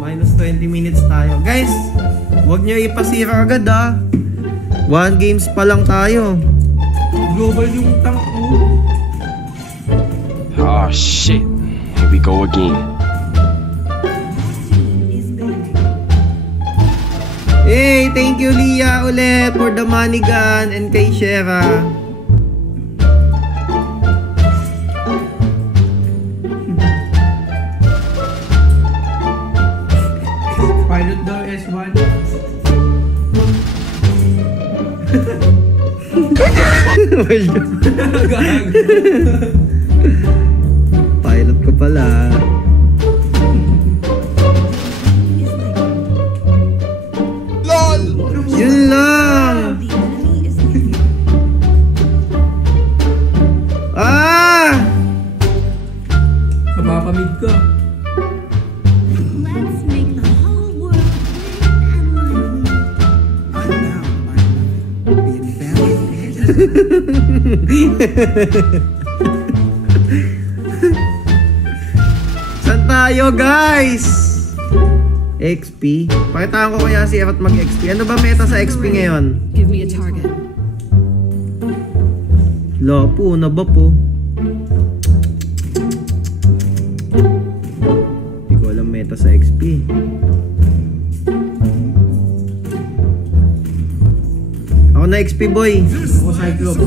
Minus 20 minutes tayo. Guys, huwag nyo ipasira agad ah. 1 games pa lang tayo. Global yung tank ko. Oh shit. Here we go again. Hey, thank you Lia ulit for the money gun and kay Shera. Pilot daw S1. Well done. Pilot ko pala. LOL! Yun lang. Ah! Mapapamid ka. Let's make the whole world green and lovely. Saan tayo guys? XP? Pakitaan ko kaya si Erot mag-XP. Ano ba meta sa XP ngayon? Give me a target. Lapo, na ba po? Hindi ko alam meta sa XP. Ako na XP boy. Ako Cyclops.